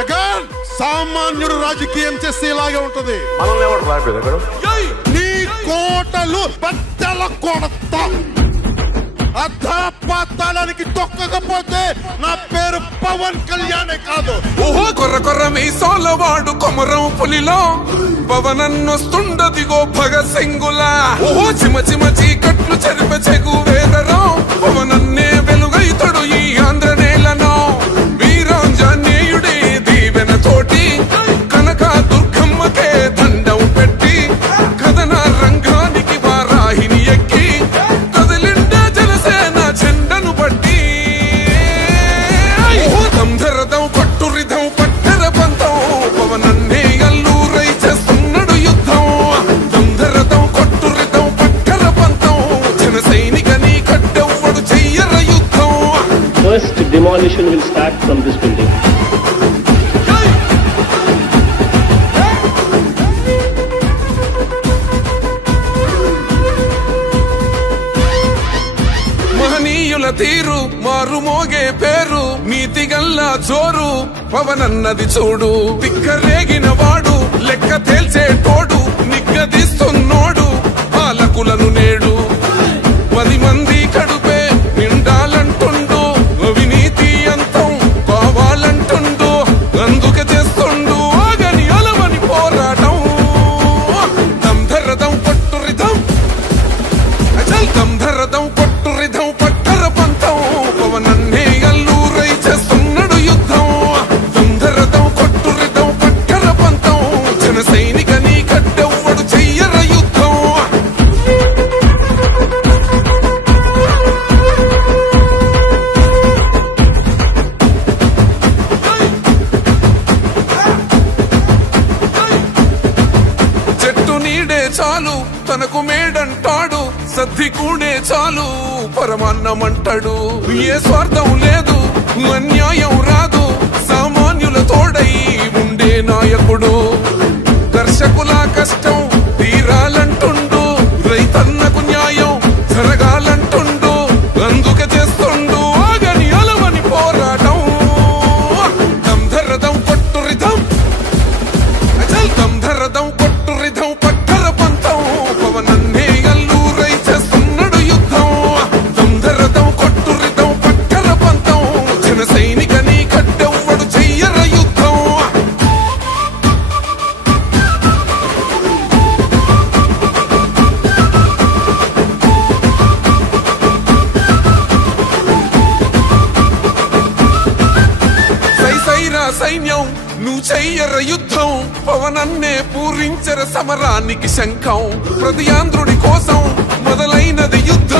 జగన్ సామాన్యుడు రాజకీయం చేస్తే ఇలాగే ఉంటది. మనల్ని ఎవరు రాలేదు నీ కోటలు బద్దల కొడతా. అధాపాతాళానికి తొక్కకపోతే నా పేరు పవన్ కళ్యాణే కాదు. ఓహో కొర్ర కొర్ర మీ సోలవాడు కొమరం పులిలో పవనన్నొస్తుండదిగో భగత్ సింగులా. ఓహో చిమ చిమ చీకట్లు చెరిప చెగు వేదరం పవనన్నే వెలుగైతడు ఈ ఆంధ్ర నేలను. వీరాంజనేయుడి దీవెన తోటి కనక దుర్గమ్మకే దండం పెట్టి కథన రంగానికి వారాహిని ఎక్కి కదిలిండే జనసేన చెండను బట్టి. దంధరదం పట్టురిధం పట్టర పంతం పవనన్నే అల్లూరై చేస్తున్నాడు యుద్ధం. దంధరదం కొట్టురిధం పట్టర పంతం జన సైనికని కట్టెవ్వడు చెయ్యర యుద్ధం. First demolition will start from this building. మహనీయుల తీరు మారుమోగే పేరు నీతిగల్లా జోరు పవనన్నది చూడు. తిక్కరేగిన వాడు లెక్క తేల్చేటోడు నిగ్గదీస్తున్నోడు పాలకులను నేడు. 10 మంది కడుపే నిండాలంటుండు అవినీతి అంతం కావాలంటుండు అందుకే చేస్తుండు ఆగని అలవని పోరాటం. దంధరదం కొట్టురిధం అచల్ దంధరదం కొట్టురిధం పట్టర పంతం పవనన్నే అల్లూరై చేస్తున్నాడు యుద్ధం. దంధరదం కొట్టురిధం పట్టర పంతం జన సైనికని కట్టెవ్వడు చెయ్యర యుద్ధం. చెట్టు నీడే చాలు తనకు మేడంటాడు సద్ది కూడే చాలు పరమాన్నమంటాడు. ఏ స్వార్థం లేదు అన్యాయం రాదు సామాన్యుల తోడై ఉండే నాయకుడు. కర్షకుల కష్టం తీరాలంటుండు రైతన్నకు న్యాయం జరగాలంటుండు అందుకే చేస్తుండు ఆగని అలవని పోరాటం. దంధరదం కొట్టురిధం అచల్ దంధరదం కొట్టురిధం పట్టర పంతం పవనన్నే అల్లూరై చేస్తున్నాడు యుద్ధం. దంధరదం కొట్టురిధం పట్టర పంతం జన సైనికని కట్టెవ్వడు చెయ్యర యుద్ధం. సైసైరా సైన్యం నువ్వు చెయ్యర యుద్ధం పవనన్నే పూరించర సమరానికి శంఖం. ప్రతి ఆంధ్రుడి కోసం మొదలైనది యుద్ధం